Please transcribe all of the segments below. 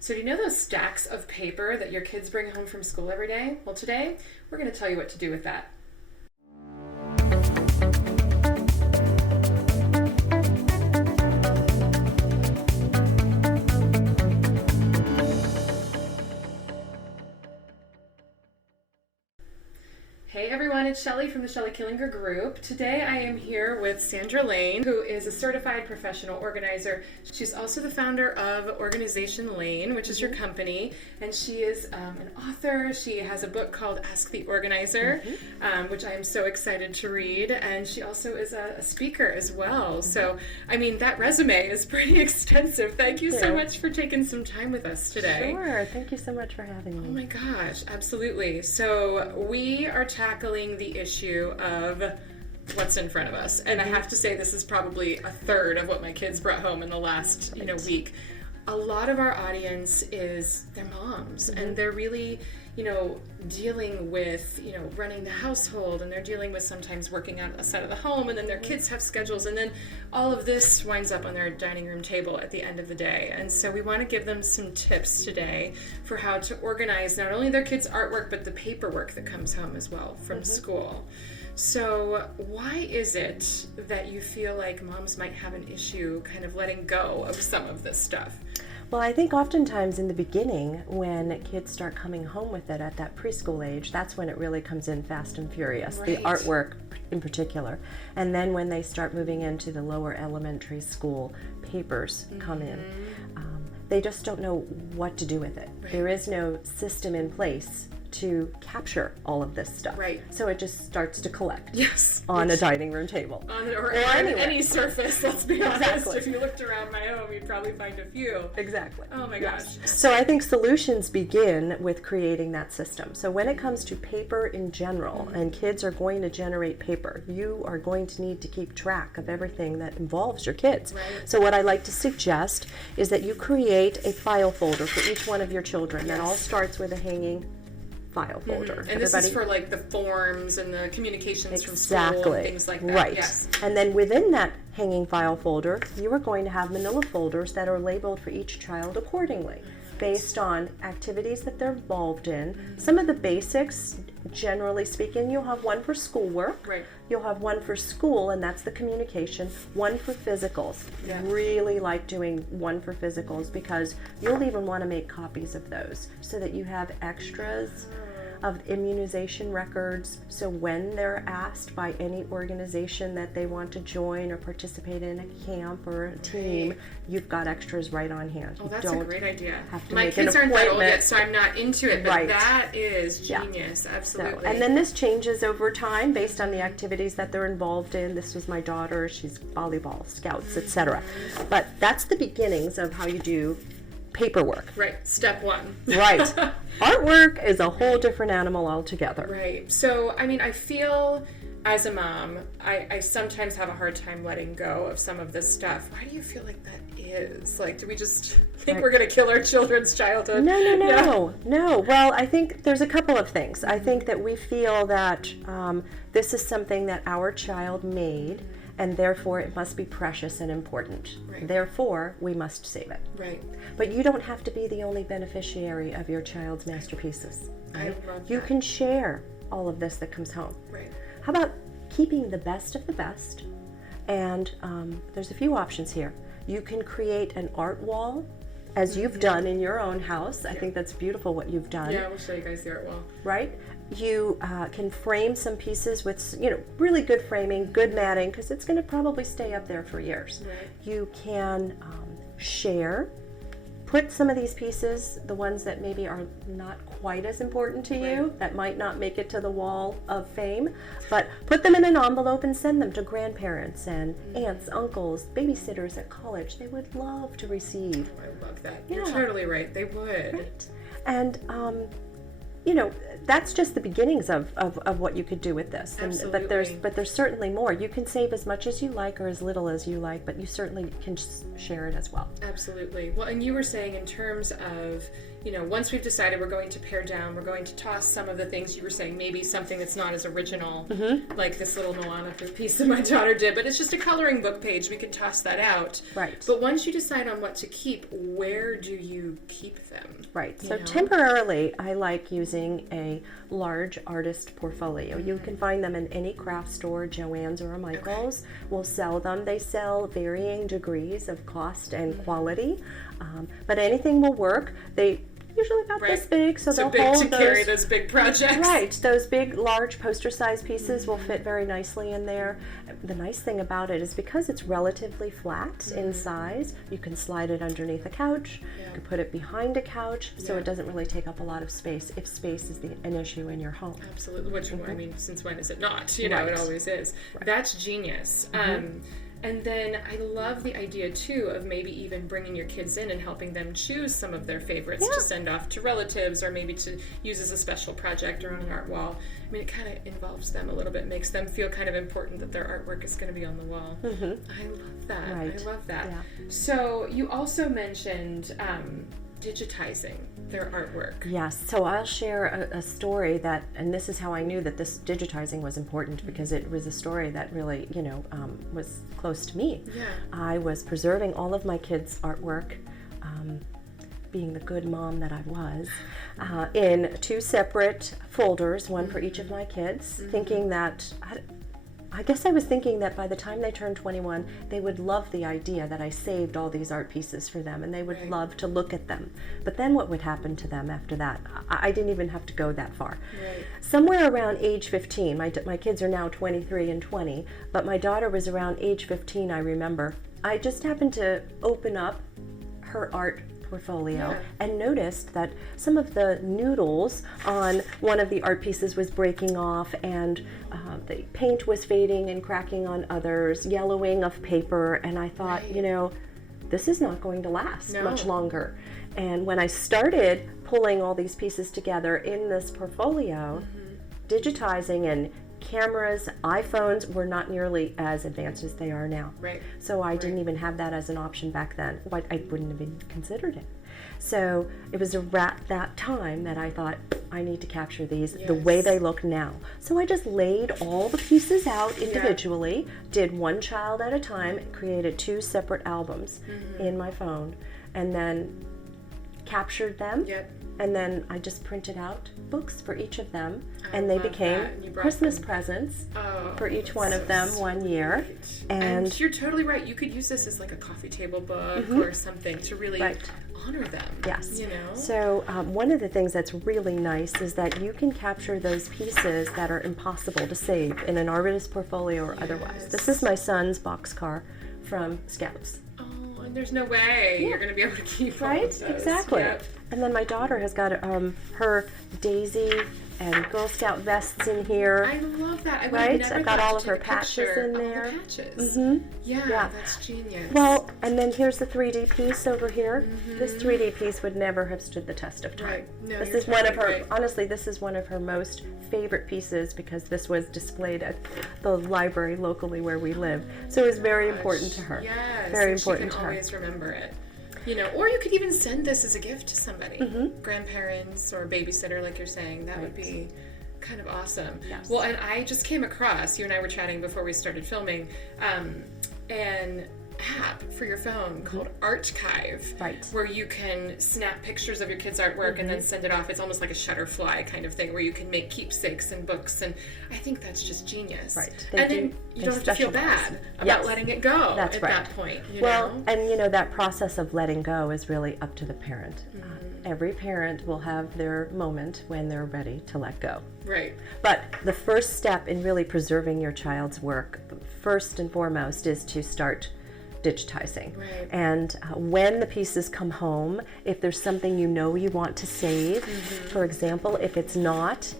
So do you know those stacks of paper that your kids bring home from school every day? Well, today we're going to tell you what to do with that. Hey everyone, it's Shelly from the Shelly Killinger Group. Today I am here with Sandra Lane, who is a certified professional organizer. She's also the founder of Organization Lane, which is your company, and she is an author. She has a book called Ask the Organizer, which I am so excited to read, and she also is a speaker as well. So, I mean, that resume is pretty extensive. Thank you so much for taking some time with us today. Sure, thank you so much for having me. Oh my gosh, absolutely. So we are tackling the issue of what's in front of us. And I have to say this is probably a third of what my kids brought home in the last, week. A lot of our audience is their moms, and they're really, dealing with, running the household, and they're dealing with sometimes working outside of the home, and then their kids have schedules, and then all of this winds up on their dining room table at the end of the day. And so we want to give them some tips today for how to organize not only their kids' artwork, but the paperwork that comes home as well from school. So why is it that you feel like moms might have an issue kind of letting go of some of this stuff? Well, I think oftentimes in the beginning, when kids start coming home with it at that preschool age, that's when it really comes in fast and furious, the artwork in particular. And then when they start moving into the lower elementary school, papers come in. They just don't know what to do with it. There is no system in place to capture all of this stuff. So it just starts to collect on a dining room table. Or on any surface, let's be honest. If you looked around my home, you'd probably find a few. Exactly. Oh my gosh. So I think solutions begin with creating that system. So when it comes to paper in general, and kids are going to generate paper, you are going to need to keep track of everything that involves your kids. So what I like to suggest is that you create a file folder for each one of your children. That all starts with a hanging file folder. And this is for like the forms and the communications from school and things like that. And then within that hanging file folder, you are going to have manila folders that are labeled for each child accordingly, based on activities that they're involved in. Some of the basics, generally speaking, you'll have one for schoolwork. You'll have one for school, and that's the communication. One for physicals. Really like doing one for physicals, because you'll even want to make copies of those so that you have extras of immunization records. So when they're asked by any organization that they want to join or participate in a camp or a team, you've got extras right on hand. Oh, that's a great idea. Have to My make kids an aren't that old appointment. yet, so I'm not into it, but that is genius. Absolutely. And then this changes over time based on the activities that they're involved in. This was my daughter, she's volleyball, scouts, etc. But that's the beginnings of how you do paperwork. Step one. Artwork is a whole different animal altogether. So, I mean, I feel as a mom, I sometimes have a hard time letting go of some of this stuff. Why do you feel like that is? Like, do we just think we're going to kill our children's childhood? No. Well, I think there's a couple of things. I think that we feel that this is something that our child made, and therefore it must be precious and important. Therefore, we must save it. But you don't have to be the only beneficiary of your child's masterpieces. I love that. You can share all of this that comes home. How about keeping the best of the best? And there's a few options here. You can create an art wall, as you've done in your own house. I think that's beautiful what you've done. Yeah, we'll show you guys the art wall. You can frame some pieces with, really good framing, good matting, because it's going to probably stay up there for years. You can share. Put some of these pieces, the ones that maybe are not quite as important to you, that might not make it to the wall of fame, but put them in an envelope and send them to grandparents and aunts, uncles, babysitters at college. They would love to receive. I love that. You're totally right. They would. And that's just the beginnings of what you could do with this. Absolutely. But there's certainly more. You can save as much as you like or as little as you like, but you certainly can share it as well. Absolutely. Well, and you were saying in terms of, once we've decided we're going to pare down, we're going to toss some of the things you were saying, maybe something that's not as original, like this little Moana piece that my daughter did, but it's just a coloring book page. We could toss that out. Right. But once you decide on what to keep, where do you keep them? Right. So temporarily, I like using a large artist portfolio. You can find them in any craft store. Joann's or a Michael's will sell them. They sell varying degrees of cost and quality, but anything will work. They usually about this big, so they'll big hold to carry those big projects. Right, those big, large poster-sized pieces will fit very nicely in there. The nice thing about it is because it's relatively flat in size, you can slide it underneath a couch, you can put it behind a couch, so it doesn't really take up a lot of space if space is an issue in your home. Absolutely, which I mean, since when is it not? It always is. Right. That's genius. And then I love the idea too of maybe even bringing your kids in and helping them choose some of their favorites to send off to relatives or maybe to use as a special project or on an art wall. I mean, it kind of involves them a little bit, makes them feel kind of important that their artwork is going to be on the wall. I love that. Right. I love that. Yeah. So you also mentioned digitizing their artwork. Yes, so I'll share a story that, and this is how I knew that this digitizing was important, because it was a story that really, was close to me. Yeah. I was preserving all of my kids' artwork, being the good mom that I was, in 2 separate folders, one for each of my kids, thinking that, I guess I was thinking that by the time they turned 21, they would love the idea that I saved all these art pieces for them, and they would love to look at them. But then what would happen to them after that? I didn't even have to go that far. Right. Somewhere around age 15, my kids are now 23 and 20, but my daughter was around age 15, I remember. I just happened to open up her art portfolio and noticed that some of the noodles on one of the art pieces was breaking off, and the paint was fading and cracking on others, yellowing of paper, and I thought, this is not going to last much longer. And when I started pulling all these pieces together in this portfolio, digitizing, and cameras, iPhones were not nearly as advanced as they are now. Right. So I didn't even have that as an option back then. I wouldn't have even considered it. So it was around that time that I thought, I need to capture these the way they look now. So I just laid all the pieces out individually, did one child at a time, created 2 separate albums in my phone, and then captured them. And then I just printed out books for each of them, and they became Christmas presents for each one of them one year. And you're totally right. You could use this as like a coffee table book or something to really honor them. Yes. So one of the things that's really nice is that you can capture those pieces that are impossible to save in an artist portfolio or otherwise. This is my son's boxcar from Scouts. Oh, and there's no way you're going to be able to keep all of those. Exactly. And then my daughter has got her Daisy and Girl Scout vests in here. I love that. I've got all of her patches in there. Patches. Yeah, that's genius. Well, and then here's the 3D piece over here. This 3D piece would never have stood the test of time. Right. No, this is one of her. Honestly, this is one of her most favorite pieces because this was displayed at the library locally where we live. So it was very important to her. Yes. Very important to her. Always remember it. Or you could even send this as a gift to somebody, grandparents or a babysitter, like you're saying. That would be kind of awesome. Yes. Well, and I just came across, you and I were chatting before we started filming, an app for your phone called Archive, where you can snap pictures of your kids' artwork and then send it off. It's almost like a Shutterfly kind of thing where you can make keepsakes and books, and I think that's just genius. And then you don't have to feel bad about letting it go at that point. And that process of letting go is really up to the parent. Every parent will have their moment when they're ready to let go. Right. But the first step in really preserving your child's work, first and foremost, is to start digitizing. And when the pieces come home, if there's something you want to save, for example, if it's not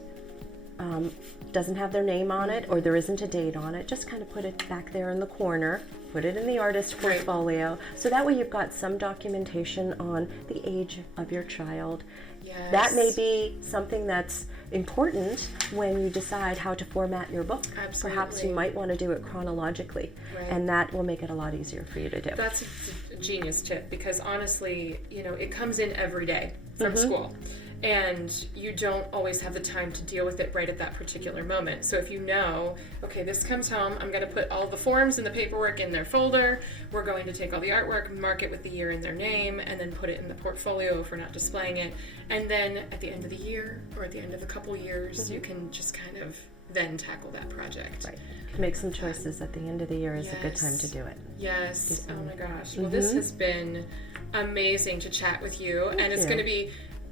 doesn't have their name on it or there isn't a date on it, just kind of put it back there in the corner put it in the artist Right. portfolio. So that way you've got some documentation on the age of your child. Yes. That may be something that's important when you decide how to format your book. Perhaps Absolutely. you might want to do it chronologically, Right. and that will make it a lot easier for you to do. That's a genius tip, because honestly, it comes in every day from Mm-hmm. school, and you don't always have the time to deal with it right at that particular moment. So if you know, okay, this comes home, I'm going to put all the forms and the paperwork in their folder, we're going to take all the artwork, mark it with the year in their name, and then put it in the portfolio if we're not displaying it. And then at the end of the year, or at the end of a couple years, you can just kind of then tackle that project. Right. Make some choices at the end of the year is a good time Yes. to do it. Yes. Oh my gosh. Well, this has been amazing to chat with you, and it's you. going to be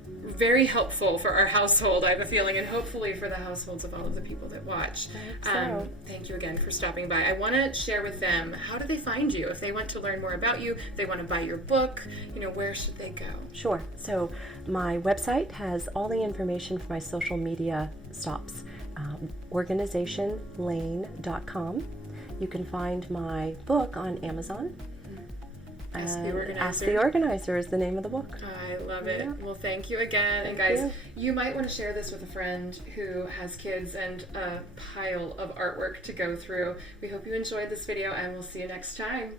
very helpful for our household, I have a feeling, and hopefully for the households of all of the people that watch. so. Thank you again for stopping by. I want to share with them, how do they find you? If they want to learn more about you, if they want to buy your book, where should they go? Sure. So my website has all the information for my social media stops. Organizationlane.com. You can find my book on Amazon. Ask the Organizer. Ask the Organizer is the name of the book. I love it. Well, thank you again. And guys, you might want to share this with a friend who has kids and a pile of artwork to go through. We hope you enjoyed this video, and we'll see you next time.